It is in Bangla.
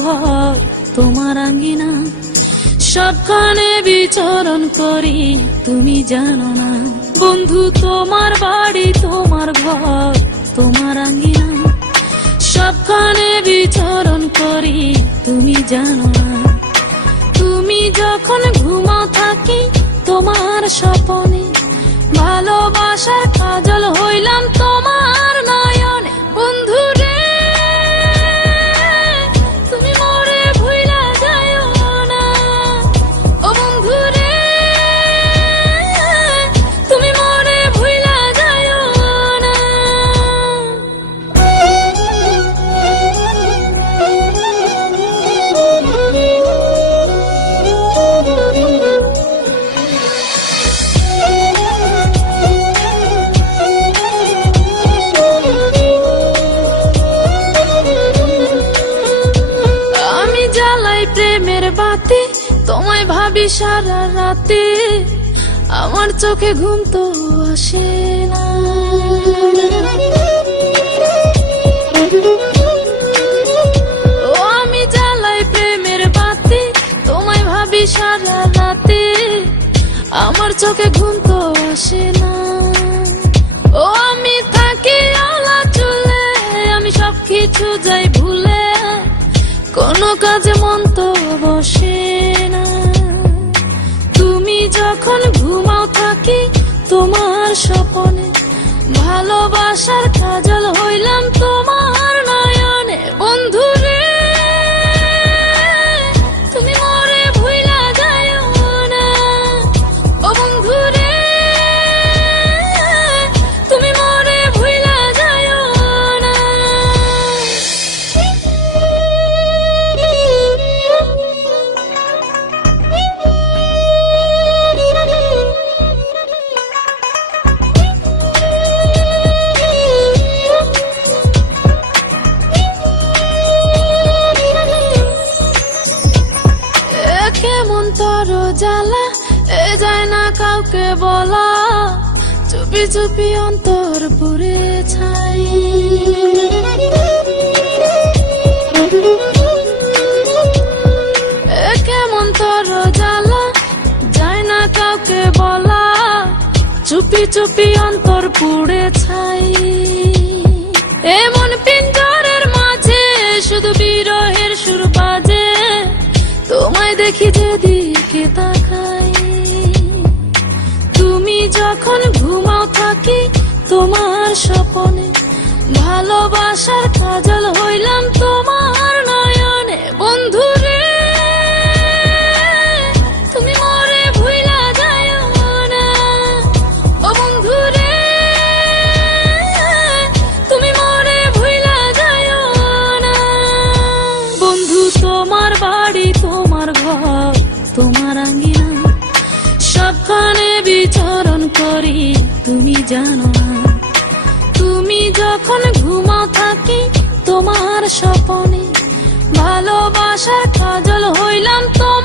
ঘর তোমার আঙ্গিনা, সবখানে বিচরণ করি তুমি জানো না। বন্ধু তোমার বাড়ি তোমার ঘর তোমার আঙ্গিনা, সবখানে বিচরণ করি তুমি জানো না। তুমি যখন ঘুমাও থাকি তোমার স্বপনে, ভালোবাসার কাজল হইলাম তোমার নয়নে। বন্ধু রে তুমি মোরে ভুইলা যাইও না, ও বন্ধু রে তুমি মোরে ভুইলা যাইও না। প্রেমের বাতি তোমায় ভাবি সারা রাতে, আমার চোখে ঘুম তো আসে না। ও আমি জ্বালাই প্রেমের বাতি তোমায় ভাবি সারা রাতে, আমার চোখে ঘুম তো আসে না। ও আমি থাকি আলা চুলে, আমি সবকিছু যাই ভুলে, কোনো কাজে মন তো বসে না। তুমি যখন ঘুমাও থাকি তোমার স্বপনে, ভালোবাসার কাজল হইলাম তোমার নয়নে। বন্ধু রে তুমি মোরে ভুইলা যাইও না, ও বন্ধু রে তুমি মোরে ভুইলা যাইও না। কেমন তর জ্বালা এ যায় না কাউকে বলা, চুপি চুপি অন্তর পুড়ে ছাই। কেমন তর জ্বালা যায় না কাউকে বলা, চুপি চুপি অন্তর পুড়ে ছাই। এমন পিঞ্জরের মাঝে শুধু বিরহের সুর বাজে, তোমায় দেখি যেদিকে তাকাই। তুমি যখন ঘুমাও থাকি তোমার স্বপনে, ভালোবাসার কাজল হইলাম তোমার নয়নে। বন্ধু রে তুমি মোরে ভুইলা যাইও না, ও বন্ধু রে তুমি মোরে ভুইলা যাইও না। বন্ধু তোমার বাড়ি তোমার ঘর তোমার আঙ্গিনা, সবখানে বিচরণ করি তুমি জানো না। তুমি যখন ঘুমাও থাকি তোমার স্বপনে, ভালোবাসার কাজল হইলাম তোমার